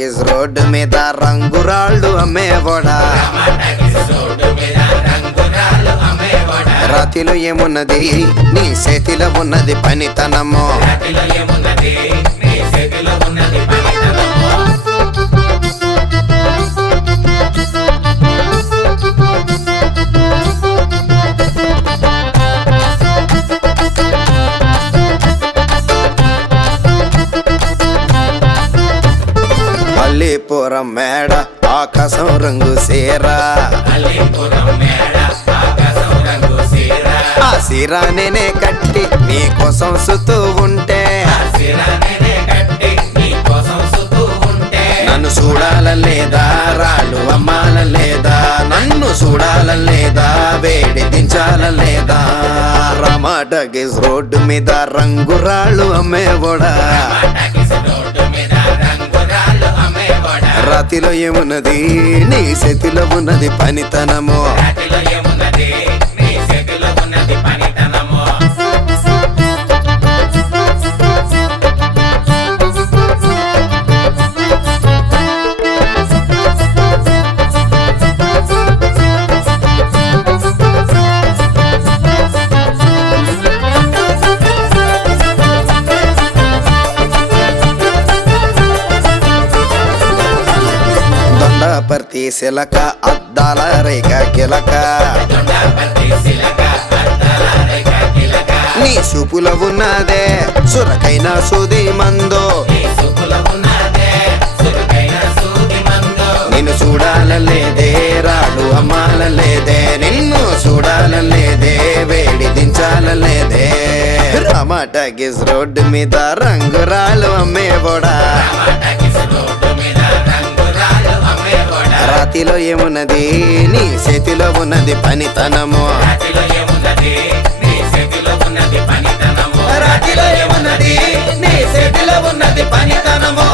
talkies road మీద రంగురాళ్ళు అమ్మేవాడా రాతిలో ఏమున్నది నీ చేతిలో ఉన్నది పనితనము అల్లీపురం మేడ ఆకాశం రంగు సీరా ఆ సీరా నేనే కట్టి నీ కోసం సుతూ ఉంటే నన్ను చూడాలలేదా రాళ్ళు అమ్మాలలేదా నన్ను చూడాలలేదా వేడి దించాలలేదా టాకీస్ రోడ్డు మీద రంగురాళ్ళు అమ్మేవాడా రాతిలో ఏమున్నది నీ చేతిలో ఉన్నది పనితనము ప్రతి శిలక అద్దాల రేఖ గిలక నీ చూపులో ఉన్నదే సురకైన సూది మందో నిన్ను చూడాలలేదే రాడు అమ్మాలలేదే నిన్ను చూడాలలేదే వేడి దించాలలేదే టాకీస్ రోడ్డు మీద రంగురాళ్ళు అమ్మేవాడా రాతిలో ఏమున్నది నీ చేతిలో ఉన్నది పనితనము రాతిలో ఏమున్నది నీ చేతిలో ఉన్నది పనితనము